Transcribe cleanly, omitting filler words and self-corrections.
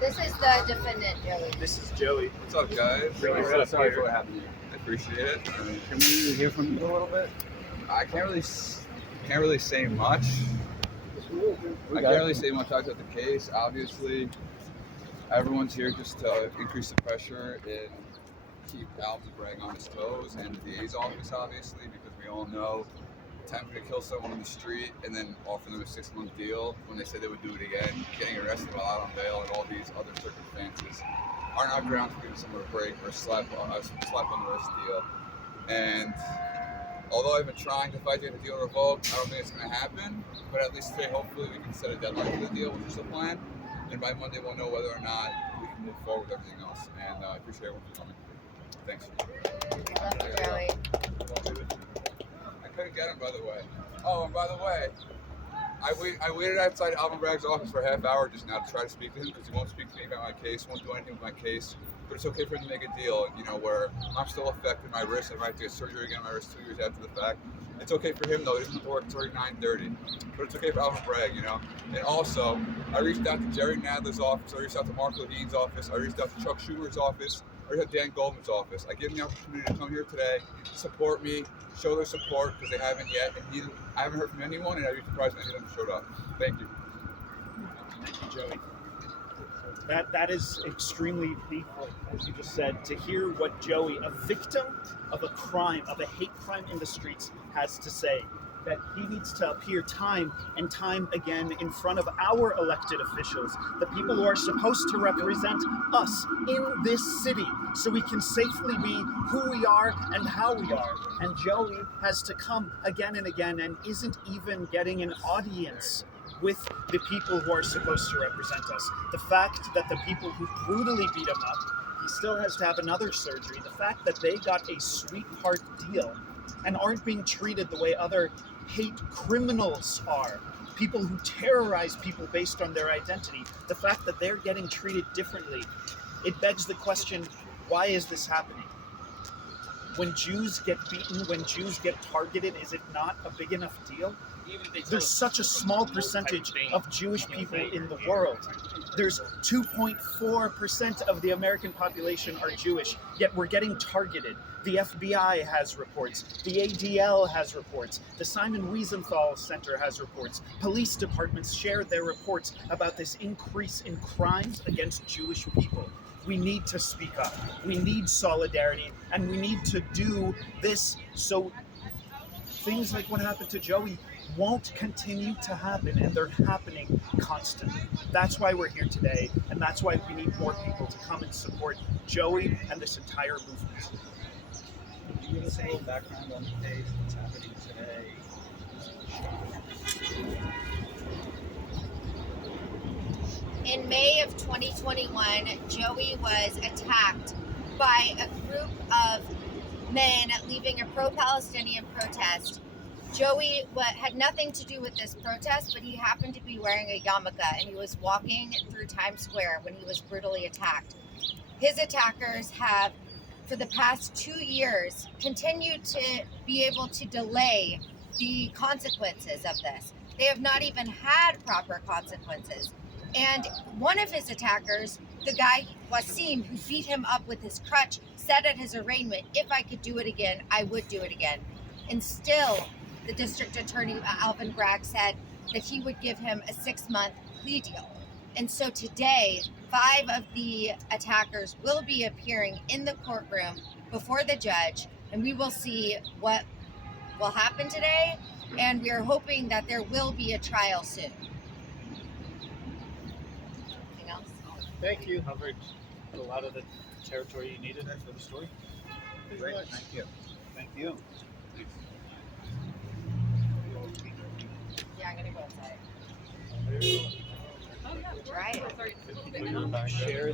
This is the defendant, Joey. This is Joey. What's up, guys? Really sorry for what happened here. I appreciate it. Can we hear from you a little bit? I can't really say much. I can't really say much about the case. Obviously, everyone's here just to increase the pressure and keep Alvin Bragg on his toes, and the DA's office, obviously, because we all know attempting to kill someone in the street and then offer them a 6-month deal when they said they would do it again, getting arrested while out on bail, and all these other circumstances are not grounds for giving someone a break or a slap on the wrist deal. And although I've been trying to fight to get the deal revoked, I don't think it's going to happen. But at least today, hopefully, we can set a deadline for the deal, which is the plan. And by Monday, we'll know whether or not we can move forward with everything else. And I appreciate everyone for coming. Thanks. Love you, Joey. I couldn't get him, by the way. Oh, and by the way, I waited outside Alvin Bragg's office for a half hour just now to try to speak to him because he won't speak to me about my case, won't do anything with my case. But it's okay for him to make a deal, where I'm still affected, my wrist, I might have to get surgery again on my wrist 2 years after the fact. It's okay for him, though. He doesn't have to work until 9:30. But it's okay for Alvin Bragg, And also, I reached out to Jerry Nadler's office. I reached out to Mark Levine's office. I reached out to Chuck Schumer's office. I reached out to Dan Goldman's office. I gave them the opportunity to come here today, support me, show their support, because they haven't yet. And I haven't heard from anyone, and I'd be surprised if any of them showed up. Thank you. Thank you, Joey. That is extremely painful, as you just said, to hear what Joey, a victim of a crime, of a hate crime in the streets, has to say. That he needs to appear time and time again in front of our elected officials, the people who are supposed to represent us in this city, so we can safely be who we are and how we are. And Joey has to come again and again and isn't even getting an audience with the people who are supposed to represent us. The fact that the people who brutally beat him up, he still has to have another surgery. The fact that they got a sweetheart deal and aren't being treated the way other hate criminals are, people who terrorize people based on their identity, the fact that they're getting treated differently, it begs the question, why is this happening? When Jews get beaten, when Jews get targeted, is it not a big enough deal? There's such a small percentage of Jewish people in the world. There's 2.4% of the American population are Jewish, yet we're getting targeted. The FBI has reports. The ADL has reports. The Simon Wiesenthal Center has reports. Police departments shared their reports about this increase in crimes against Jewish people. We need to speak up. We need solidarity, and we need to do this so things like what happened to Joey won't continue to happen, and they're happening constantly. That's why we're here today, and that's why we need more people to come and support Joey and this entire movement. Can you give us a little background on the case, what's happening today? In May of 2021, Joey was attacked by a group of men leaving a pro-Palestinian protest. Joey had nothing to do with this protest, but he happened to be wearing a yarmulke, and he was walking through Times Square when he was brutally attacked. His attackers have, for the past 2 years, continued to be able to delay the consequences of this. They have not even had proper consequences. And one of his attackers, the guy Wasim, who beat him up with his crutch, said at his arraignment, if I could do it again, I would do it again. And still, the district attorney, Alvin Bragg, said that he would give him a 6-month plea deal. And so today, 5 of the attackers will be appearing in the courtroom before the judge, and we will see what will happen today. And we are hoping that there will be a trial soon. Anything else? Thank you. Covered a lot of the territory you needed for the story. Great, thank you. Thank you. Yeah, I'm gonna go outside. Try it. Share